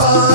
Oh.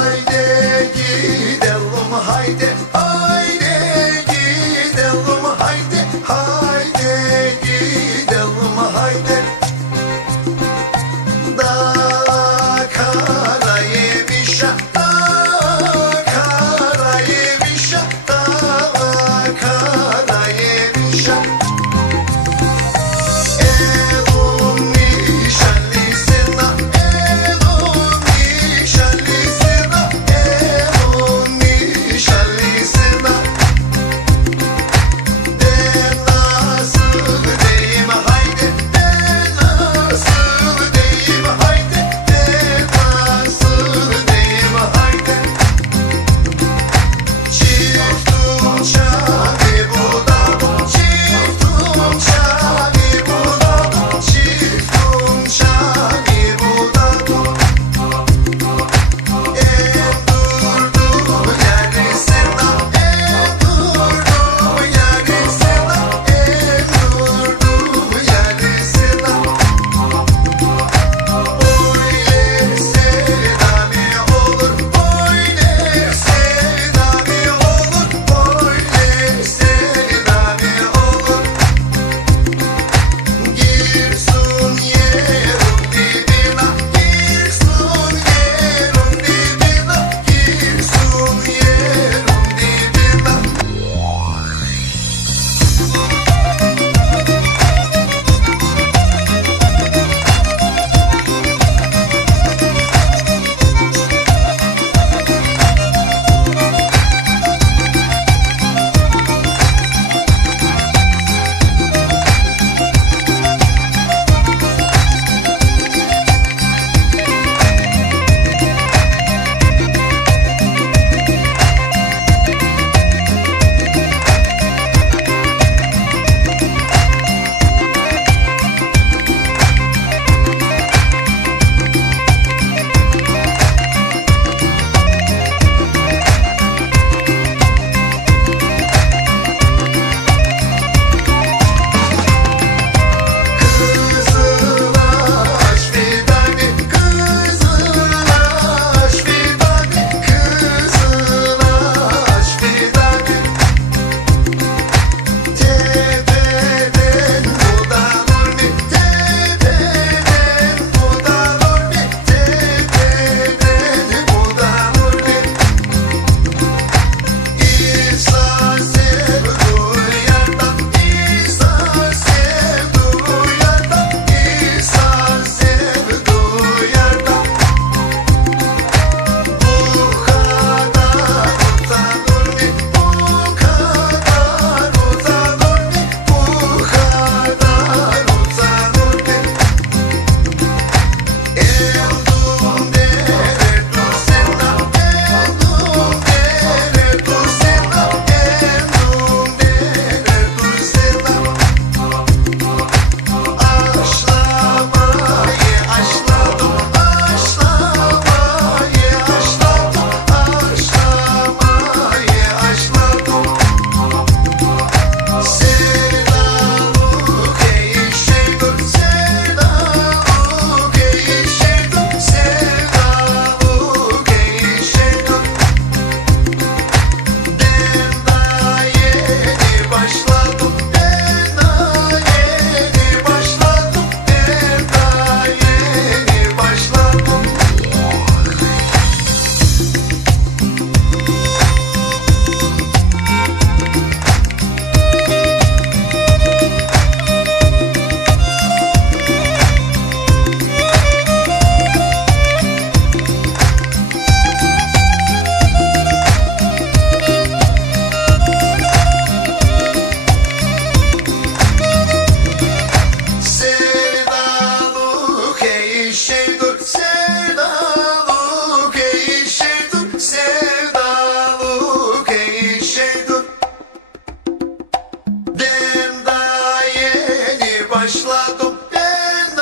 başladım ben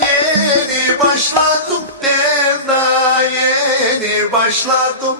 yeni başladım. Ben yeni başladım.